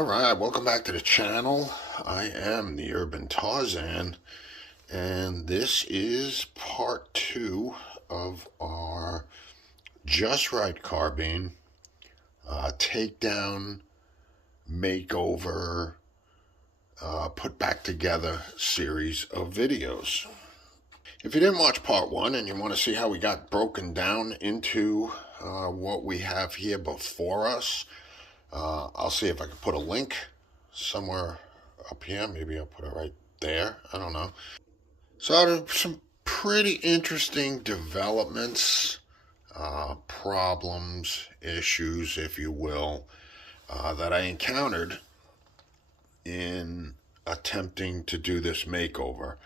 Alright, welcome back to the channel. I am the Urban Tarzan, and this is part 2 of our Just Right Carbine takedown, makeover, put back together series of videos. If you didn't watch part 1 and you want to see how we got broken down into what we have here before us, I'll see if I can put a link somewhere up here. Maybe I'll put it right there. I don't know. So there's some pretty interesting developments, problems, issues, if you will, that I encountered in attempting to do this makeover.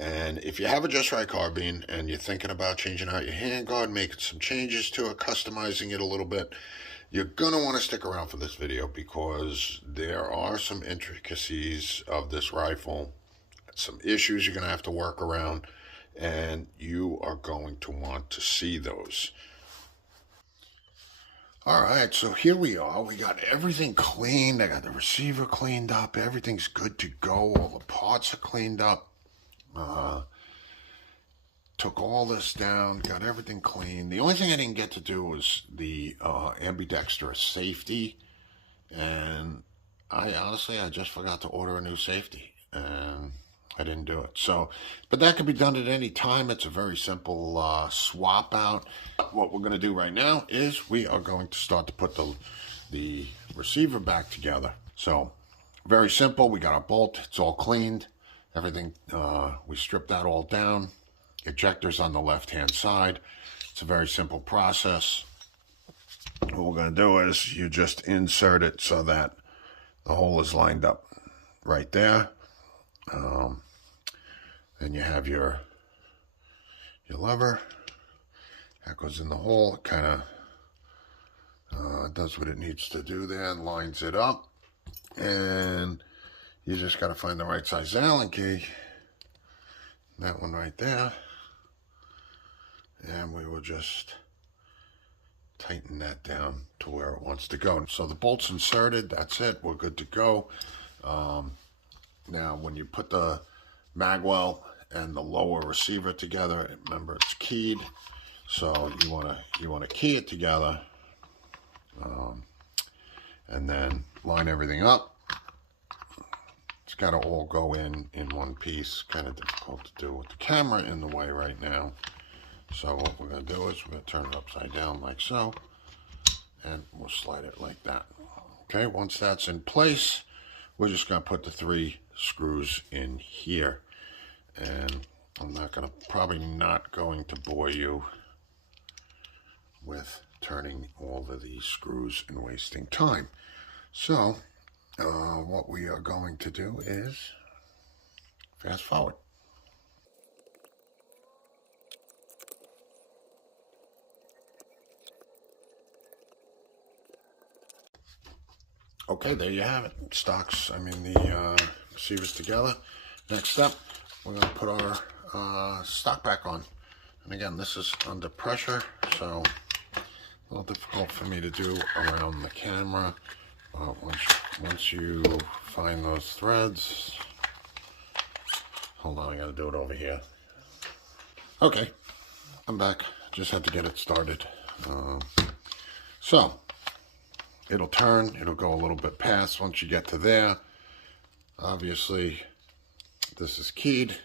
And if you have a Just Right carbine and you're thinking about changing out your handguard, making some changes to it, customizing it a little bit, you're going to want to stick around for this video because there are some intricacies of this rifle, some issues you're going to have to work around, and you are going to want to see those. All right, so here we are. We got everything cleaned. I got the receiver cleaned up. Everything's good to go. All the parts are cleaned up. Took all this down, got everything clean. The only thing I didn't get to do was the ambidextrous safety, and I just forgot to order a new safety, and I didn't do it. So, but that can be done at any time. It's a very simple swap out. What we're going to do right now is we are going to start to put the receiver back together. So, very simple. We got our bolt. It's all cleaned. Everything, we stripped that all down. Ejectors on the left-hand side. It's a very simple process. What we're going to do is you just insert it so that the hole is lined up right there. Then you have your lever. That goes in the hole. It kind of does what it needs to do there and lines it up. And you just got to find the right size Allen key. That one right there. And we will just tighten that down to where it wants to go. So the bolt's inserted. That's it. We're good to go. Now, when you put the magwell and the lower receiver together, remember it's keyed. So you want to key it together, and then line everything up. It's got to all go in one piece. Kind of difficult to do with the camera in the way right now. So what we're going to do is we're going to turn it upside down like so, and we'll slide it like that. Okay, once that's in place, we're just going to put the 3 screws in here. And I'm probably not going to bore you with turning all of these screws and wasting time. So what we are going to do is fast forward. Okay, there you have it. The receivers together. Next step, we're going to put our stock back on. And again, this is under pressure, so a little difficult for me to do around the camera. But once you find those threads, hold on, I got to do it over here. Okay, I'm back. Just had to get it started. So it'll turn, it'll go a little bit past once you get to there. Obviously, this is keyed.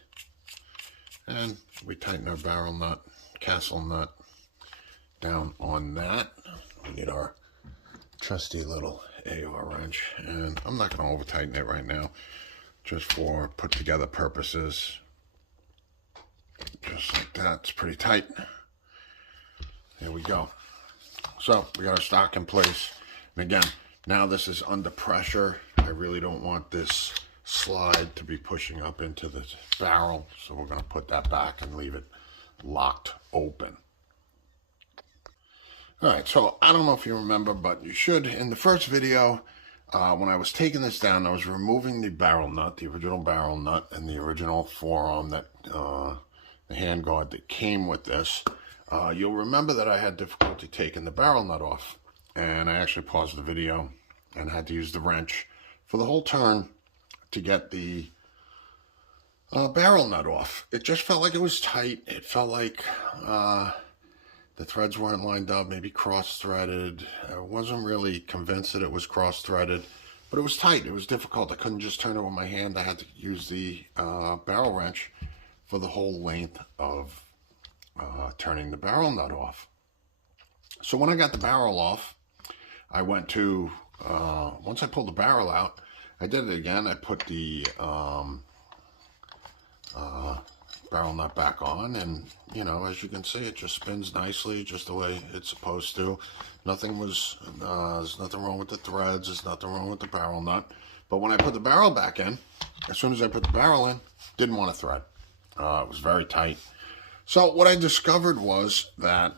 And we tighten our barrel nut, castle nut down on that. We need our trusty little AR wrench. And I'm not going to over tighten it right now, just for put together purposes. Just like that, it's pretty tight. There we go. So we got our stock in place. And again, now this is under pressure. I really don't want this slide to be pushing up into the barrel. So we're going to put that back and leave it locked open. All right, so I don't know if you remember, but you should. In the first video, when I was taking this down, I was removing the barrel nut, the original barrel nut, and the original forearm, that the handguard that came with this. You'll remember that I had difficulty taking the barrel nut off. And I actually paused the video and had to use the wrench for the whole turn to get the barrel nut off. It just felt like it was tight. It felt like the threads weren't lined up, maybe cross-threaded. I wasn't really convinced that it was cross-threaded, but it was tight. It was difficult. I couldn't just turn it with my hand. I had to use the barrel wrench for the whole length of turning the barrel nut off. So when I got the barrel off, I went to, once I pulled the barrel out, I did it again. I put the barrel nut back on, and you know, as you can see, it just spins nicely, just the way it's supposed to. There's nothing wrong with the threads, there's nothing wrong with the barrel nut. But when I put the barrel back in, as soon as I put the barrel in, didn't want to thread. It was very tight. So what I discovered was that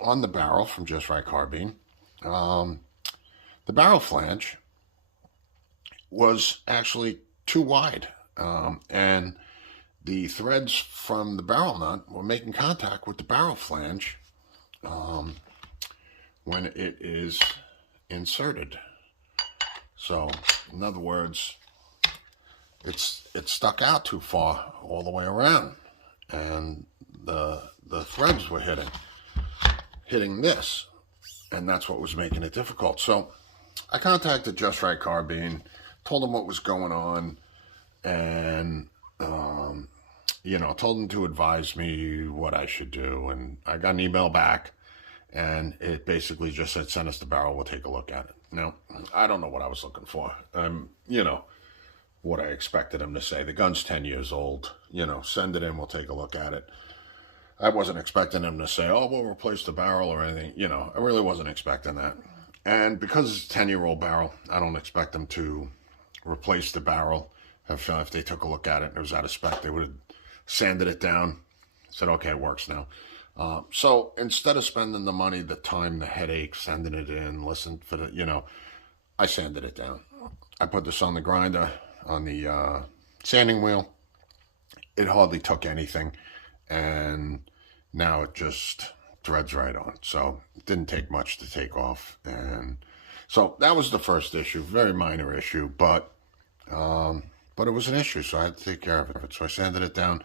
on the barrel from Just Right Carbine, the barrel flange was actually too wide, and the threads from the barrel nut were making contact with the barrel flange when it is inserted. So, in other words, it stuck out too far all the way around, and the threads were hitting this, and that's what was making it difficult. So, I contacted Just Right Carbine, told them what was going on, and you know, told them to advise me what I should do. And I got an email back, and it basically just said, send us the barrel, we'll take a look at it. Now, I don't know what I was looking for. You know, what I expected them to say. The gun's 10 years old. You know, send it in, we'll take a look at it. I wasn't expecting them to say, oh, we'll replace the barrel or anything. You know, I really wasn't expecting that. And because it's a 10-year-old barrel, I don't expect them to replace the barrel. If they took a look at it and it was out of spec, they would have sanded it down, said, okay, it works now. So instead of spending the money, the time, the headache, sending it in, listen for the, you know, I sanded it down. I put this on the grinder, on the sanding wheel. It hardly took anything, and now it just threads right on. So it didn't take much to take off. And so that was the first issue, very minor issue, but it was an issue, so I had to take care of it. So I sanded it down.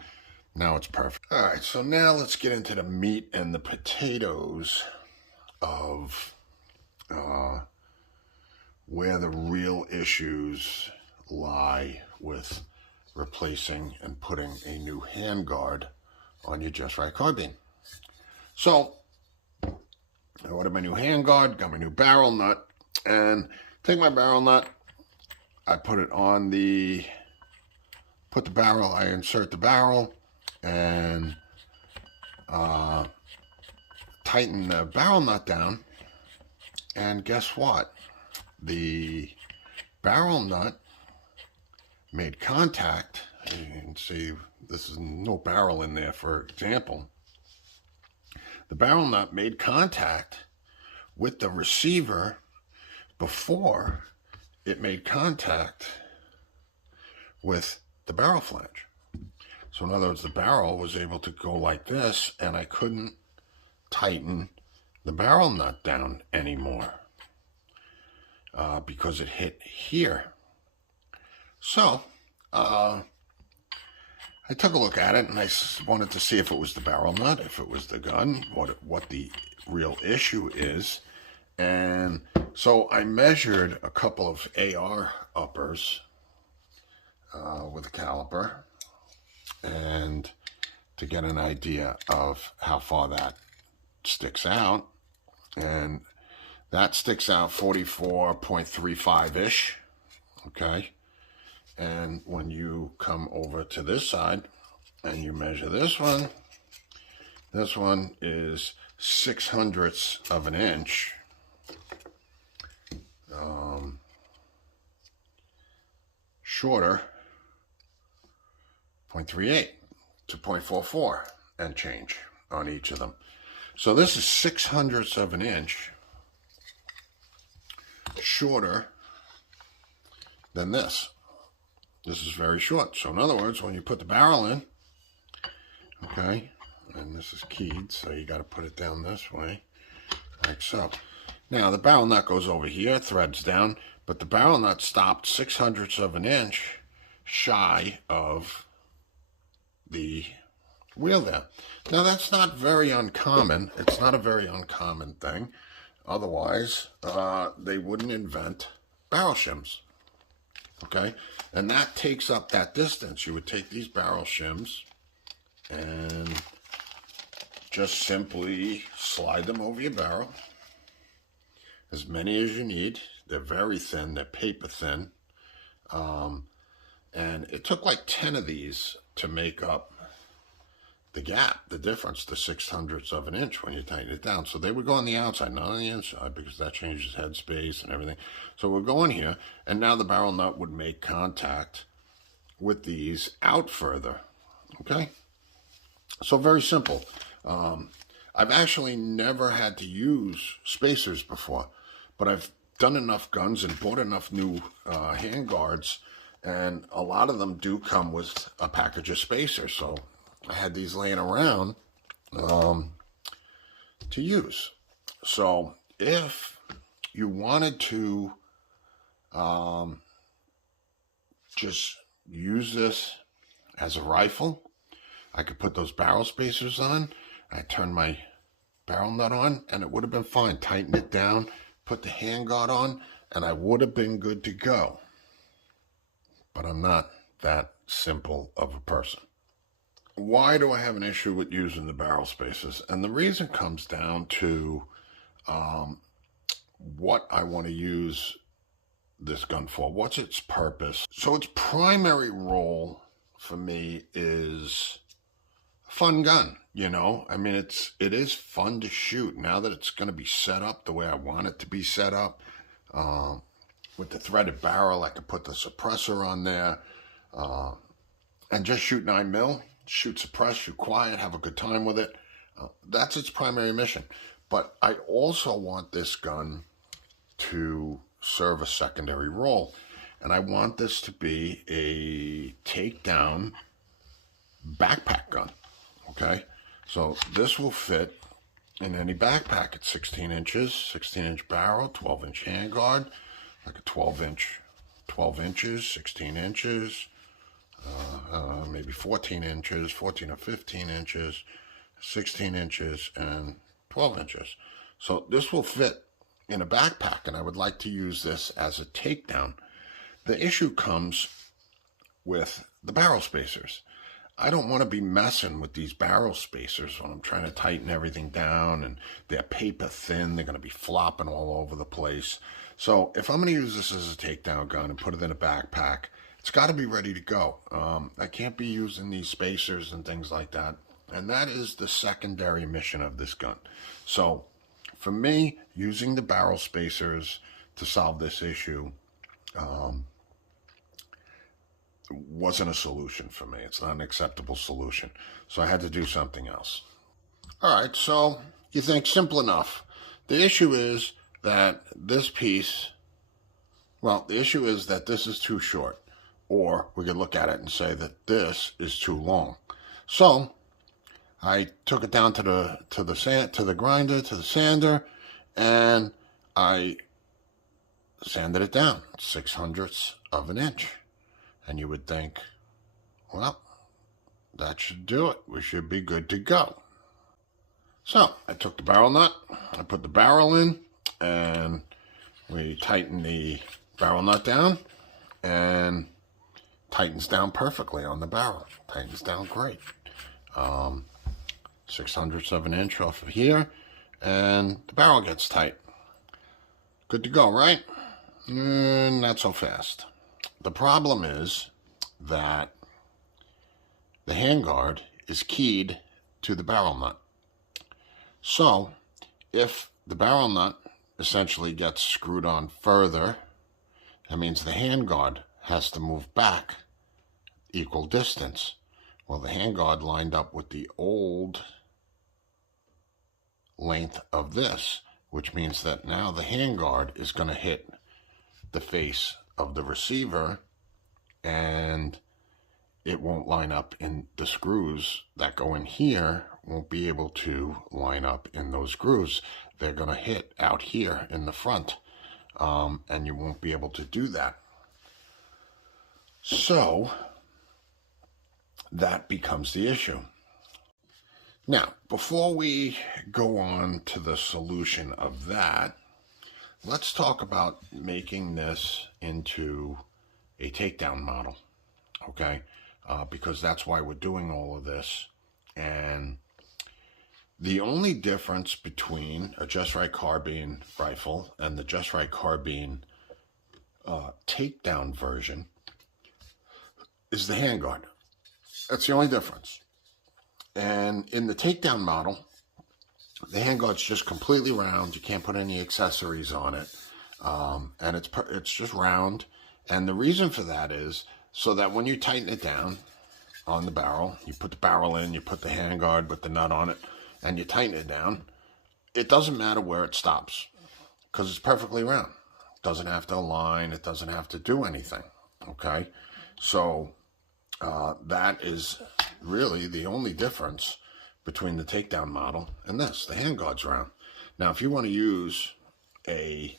Now it's perfect. All right, so now let's get into the meat and the potatoes of where the real issues lie with replacing and putting a new handguard on your Just Right Carbine. So I ordered my new handguard, got my new barrel nut, and take my barrel nut, I put it on put the barrel, I insert the barrel, and tighten the barrel nut down, and guess what? The barrel nut made contact. You can see this is no barrel in there, for example. The barrel nut made contact with the receiver before it made contact with the barrel flange. So in other words, the barrel was able to go like this, and I couldn't tighten the barrel nut down anymore because it hit here. So I took a look at it, and I wanted to see if it was the barrel nut, if it was the gun, what the real issue is. And so I measured a couple of AR uppers with a caliper, and to get an idea of how far that sticks out. And that sticks out 44.35-ish, okay? And when you come over to this side and you measure this one is 0.06 of an inch. Shorter, 0.38 to 0.44 and change on each of them. So this is 0.06 of an inch shorter than this. This is very short. So in other words, when you put the barrel in, okay, and this is keyed, so you got to put it down this way, like so. Now the barrel nut goes over here, threads down, but the barrel nut stopped 6/100 of an inch shy of the wheel there. Now that's not very uncommon. It's not a very uncommon thing. Otherwise, they wouldn't invent barrel shims. Okay, and that takes up that distance. You would take these barrel shims and just simply slide them over your barrel. As many as you need. They're very thin. They're paper thin. And it took like 10 of these to make up the gap, the difference, the 6/100 of an inch when you tighten it down. So they would go on the outside, not on the inside, because that changes head space and everything. So we'll go in here, and now the barrel nut would make contact with these out further. Okay? So very simple. I've actually never had to use spacers before, but I've done enough guns and bought enough new hand guards, and a lot of them do come with a package of spacers. So I had these laying around to use. So if you wanted to just use this as a rifle, I could put those barrel spacers on. I turned my barrel nut on, and it would have been fine. Tighten it down, put the handguard on, and I would have been good to go. But I'm not that simple of a person. Why do I have an issue with using the barrel spacers? And the reason comes down to what I want to use this gun for. What's its purpose? So its primary role for me is a fun gun. You know, I mean, it is fun to shoot now that it's going to be set up the way I want it to be set up. With the threaded barrel, I could put the suppressor on there and just shoot 9mm, shoot suppress, shoot quiet, have a good time with it. That's its primary mission. But I also want this gun to serve a secondary role. And I want this to be a takedown backpack gun. Okay? So this will fit in any backpack. It's 16 inches, 16-inch barrel, 12-inch handguard, like a 12 inches, 16 inches, maybe 14 inches, 14 or 15 inches, 16 inches, and 12 inches. So this will fit in a backpack, and I would like to use this as a takedown. The issue comes with the barrel spacers. I don't want to be messing with these barrel spacers when I'm trying to tighten everything down, and they're paper thin. They're going to be flopping all over the place. So if I'm going to use this as a takedown gun and put it in a backpack, it's got to be ready to go. I can't be using these spacers and things like that. And that is the secondary mission of this gun. So for me, using the barrel spacers to solve this issue wasn't a solution for me. It's not an acceptable solution. So I had to do something else. All right, so you think simple enough. The issue is that this piece, well, the issue is that this is too short. Or we could look at it and say that this is too long. So I took it down to the grinder, to the sander, and I sanded it down 6/100 of an inch. And you would think, well, that should do it. We should be good to go. So I took the barrel nut, I put the barrel in, and we tighten the barrel nut down, and tightens down perfectly on the barrel. Tightens down great. 6/100 of an inch off of here, and the barrel gets tight. Good to go, right? Not so fast. The problem is that the handguard is keyed to the barrel nut. So if the barrel nut essentially gets screwed on further, that means the handguard has to move back equal distance. Well, the handguard lined up with the old length of this, which means that now the handguard is going to hit the face of the receiver, and it won't line up in the screws that go in here, won't be able to line up in those grooves. They're going to hit out here in the front. and you won't be able to do that. So that becomes the issue. Now, before we go on to the solution of that, let's talk about making this into a takedown model, okay? Because that's why we're doing all of this. And the only difference between a Just Right carbine rifle and the Just Right carbine takedown version is the handguard. That's the only difference. And in the takedown model, the handguard's just completely round. You can't put any accessories on it. And it's just round. And the reason for that is so that when you tighten it down on the barrel, you put the barrel in, you put the handguard with the nut on it, and you tighten it down, it doesn't matter where it stops because it's perfectly round. It doesn't have to align. It doesn't have to do anything, okay? So that is really the only difference between the takedown model and this. The handguard's round. Now, if you want to use a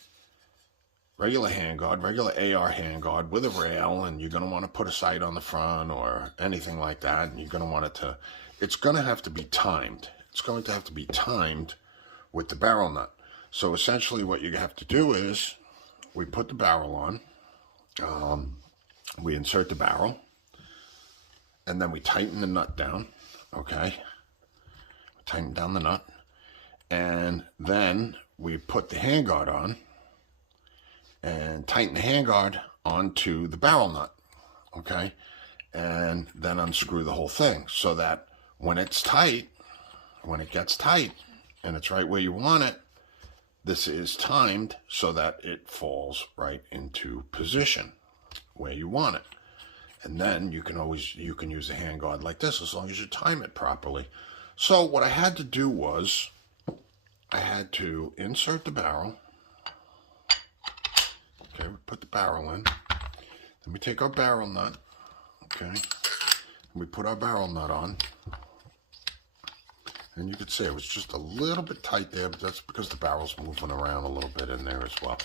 regular handguard, regular AR handguard with a rail, and you're going to want to put a sight on the front or anything like that, and you're going to want it to, it's going to have to be timed. It's going to have to be timed with the barrel nut. So essentially what you have to do is we put the barrel on, we insert the barrel, and then we tighten the nut down, okay? Tighten down the nut, and then we put the handguard on and tighten the handguard onto the barrel nut, okay? And then unscrew the whole thing so that when it's tight, when it gets tight and it's right where you want it, this is timed so that it falls right into position where you want it. And then you can use a handguard like this as long as you time it properly. So what I had to do was I had to insert the barrel. Okay, we put the barrel in. Then we take our barrel nut, okay, and we put our barrel nut on. And you could see it was just a little bit tight there, but that's because the barrel's moving around a little bit in there as well.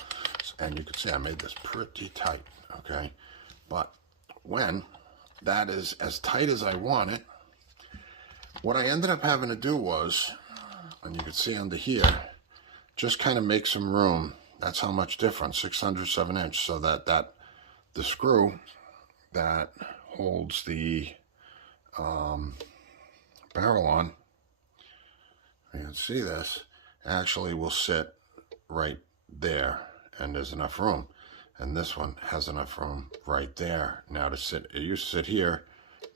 And you could see I made this pretty tight, okay? But when that is as tight as I want it, what I ended up having to do was, and you can see under here, just kind of make some room. That's how much difference, 607 inch, so that the screw that holds the barrel on, you can see this, actually will sit right there, and there's enough room. And this one has enough room right there now to sit. It used to sit here,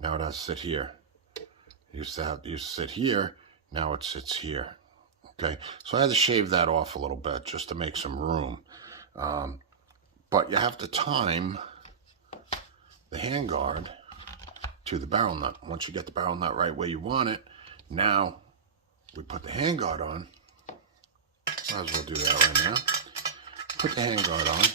now it has to sit here. It used to sit here, now it sits here. Okay, so I had to shave that off a little bit just to make some room. But you have to time the handguard to the barrel nut. Once you get the barrel nut right where you want it, now we put the handguard on. Might as well do that right now. Put the handguard on.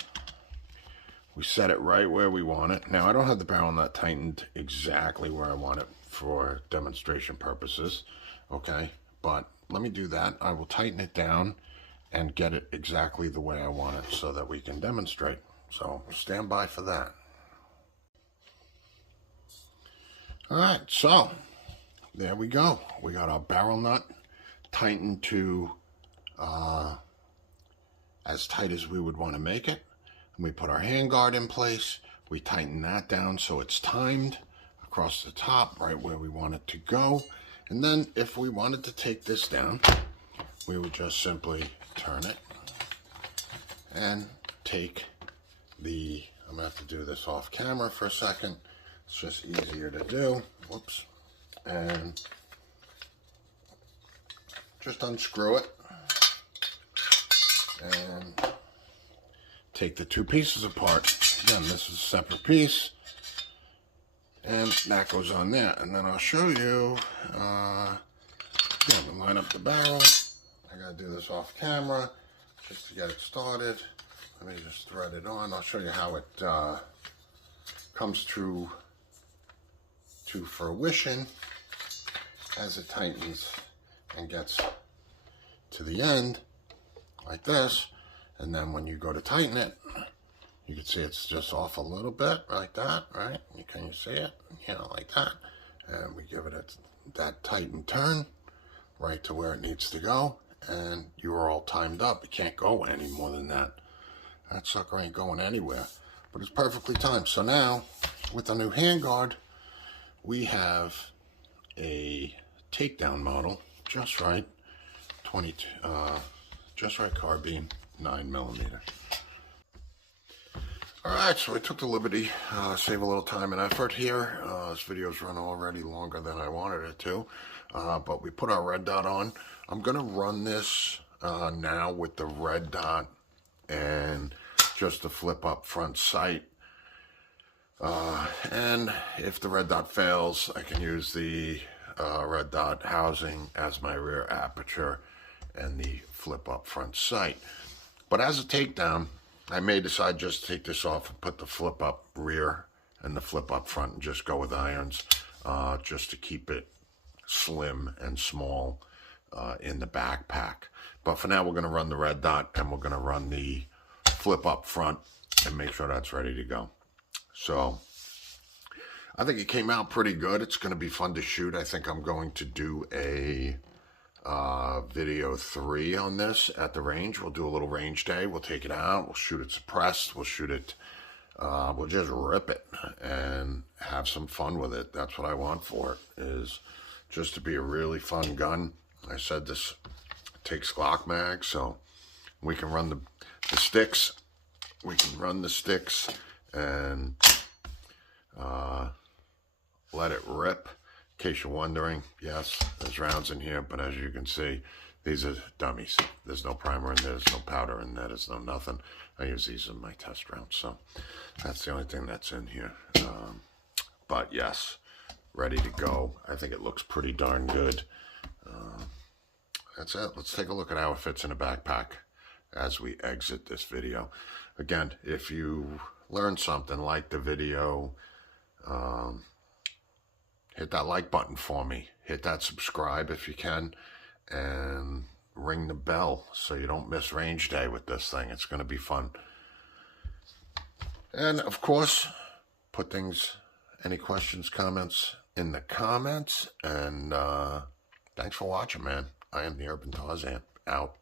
We set it right where we want it. Now, I don't have the barrel nut tightened exactly where I want it for demonstration purposes, okay? But let me do that. I will tighten it down and get it exactly the way I want it so that we can demonstrate. So stand by for that. All right, so there we go. We got our barrel nut tightened to as tight as we would want to make it. And we put our handguard in place. We tighten that down so it's timed across the top right where we want it to go. And then if we wanted to take this down, we would just simply turn it and take the, I'm gonna have to do this off camera for a second. It's just easier to do. Whoops. And just unscrew it and take the two pieces apart. Again, this is a separate piece, and that goes on there. And then I'll show you, again, line up the barrel. I gotta do this off camera just to get it started. Let me just thread it on. I'll show you how it comes to fruition as it tightens and gets to the end like this. And then when you go to tighten it, you can see it's just off a little bit, like that, right? Can you see it? Like that. And we give it that tighten turn right to where it needs to go. And you are all timed up. It can't go any more than that. That sucker ain't going anywhere. But it's perfectly timed. So now, with the new handguard, we have a takedown model, just right, just right carbine, 9mm. Alright, so I took the liberty, save a little time and effort here. This video's run already longer than I wanted it to, but we put our red dot on. I'm going to run this now with the red dot and just the flip up front sight. And if the red dot fails, I can use the red dot housing as my rear aperture and the flip up front sight. But as a takedown, I may decide just to take this off and put the flip up rear and the flip up front and just go with irons, just to keep it slim and small in the backpack. But for now, we're going to run the red dot and we're going to run the flip up front and make sure that's ready to go. So I think it came out pretty good. It's going to be fun to shoot. I think I'm going to do a video 3 on this at the range. We'll do a little range day. We'll take it out. We'll shoot it suppressed. We'll shoot it. We'll just rip it and have some fun with it. That's what I want for it, is just to be a really fun gun. I said this takes Glock mag, so we can run the sticks. We can run the sticks and let it rip. In case you're wondering, yes, there's rounds in here, but as you can see, these are dummies. There's no primer in there, there's no powder in there, there's no nothing. I use these in my test rounds, so that's the only thing that's in here. But yes, ready to go. I think it looks pretty darn good. That's it. Let's take a look at how it fits in a backpack as we exit this video. Again, if you learned something, like the video, hit that like button for me. Hit that subscribe if you can, and ring the bell so you don't miss range day with this thing. It's going to be fun. And of course, put any questions, comments in the comments. And thanks for watching, man. I am the Urban Tarzan. Out.